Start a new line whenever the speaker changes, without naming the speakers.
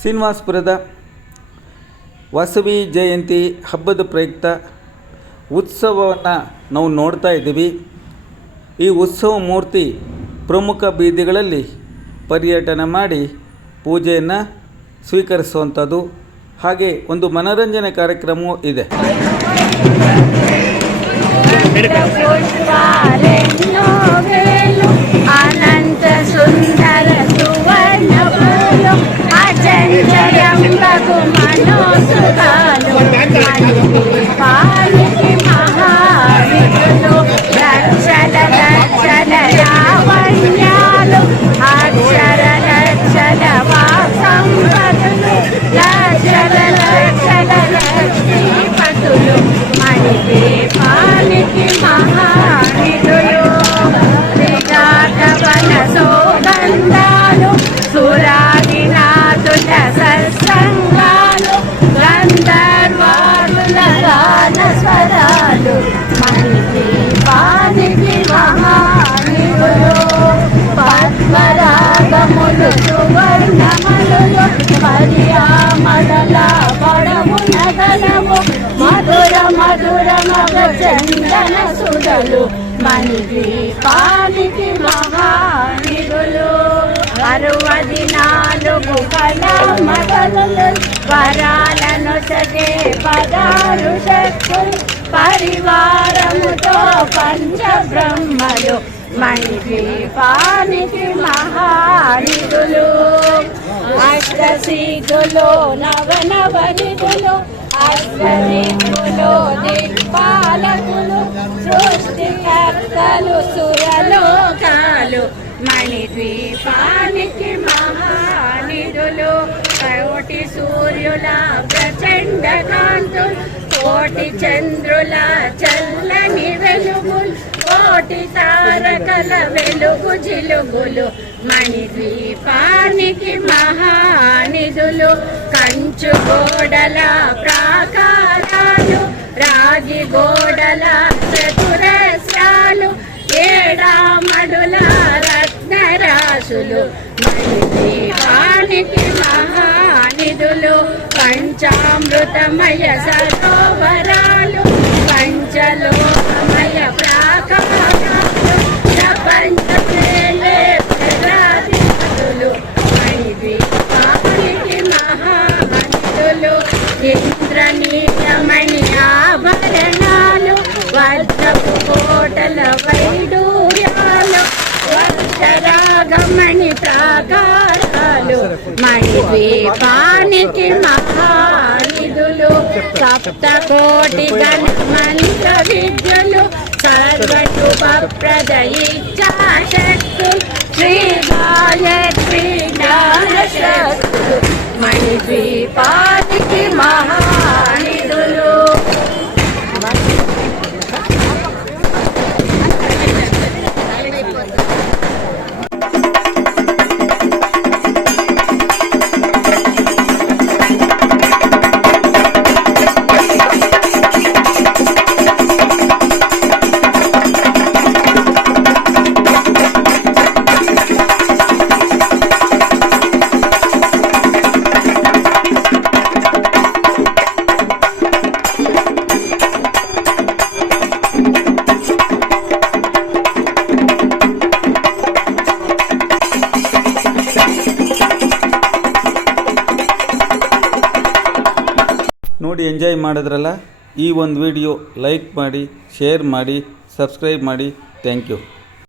ಶ್ರೀನಿವಾಸಪುರದ ವಾಸವಿ ಜಯಂತಿ ಹಬ್ಬದ ಪ್ರಯುಕ್ತ ಉತ್ಸವವನ್ನು ನಾವು ನೋಡ್ತಾ ಇದ್ದೀವಿ. ಈ ಉತ್ಸವ ಮೂರ್ತಿ ಪ್ರಮುಖ ಬೀದಿಗಳಲ್ಲಿ ಪರ್ಯಟನೆ ಮಾಡಿ ಪೂಜೆಯನ್ನು ಸ್ವೀಕರಿಸುವಂಥದ್ದು. ಹಾಗೆ ಒಂದು ಮನೋರಂಜನೆ ಕಾರ್ಯಕ್ರಮವೂ ಇದೆ.
చందన సుడలు మణిదీపానికి మహానిగులు అరవది నాలుగు కళ మగలు వరాలను సగే పదారు శక్తులు పరివారముతో పంచ బ్రహ్మలు మణిదీపానికి మహానిధులు. అష్టసిద్ధులు నవనవనిధులు అష్టదిక్కులు దిక్పాలకులు సృష్టికర్తలు సురలోకాలు మణిద్వీపానికి మహానిధులు కోటి సూర్యుల ప్రచండ కాంతులు కోటి చంద్రుల చల్లని వెలుగులు కోటి తారకల వెలుగు జిలుగులు మణిద్వీపానికి మహానిధులు కంచు గోడల ప్రాకారాలు రాగి గోడల చతురస్రాలు ఏడామడుల రత్నరాశులు మణిదీపానికి మహానిధులు పంచామృతమయ సరోవరాలు పంచలోకమయ ప్రాకారాలు ప్రపంచ ప్రజాధిపతులు మణిదీపానికి మహామణిధులు ఇంద్రనీలమణి ఆభరణాలు వజ్రపు కోటల వైడూర్యాలు వజ్రరాగమణి ప్రాకారాలు మణిద్వీపానికి మహానిధులు సప్త కోటి గణ మంత్ర విద్యులు సర్వశుభప్రద ఇచ్చాశక్తులు శ్రీ గాయత్రి
ನೋಡಿ ಎಂಜಾಯ್ ಮಾಡಿದ್ರಲ್ಲ? ಈ ಒಂದು ವಿಡಿಯೋ ಲೈಕ್ ಮಾಡಿ ಶೇರ್ ಮಾಡಿ ಸಬ್ಸ್ಕ್ರೈಬ್ ಮಾಡಿ. Thank you.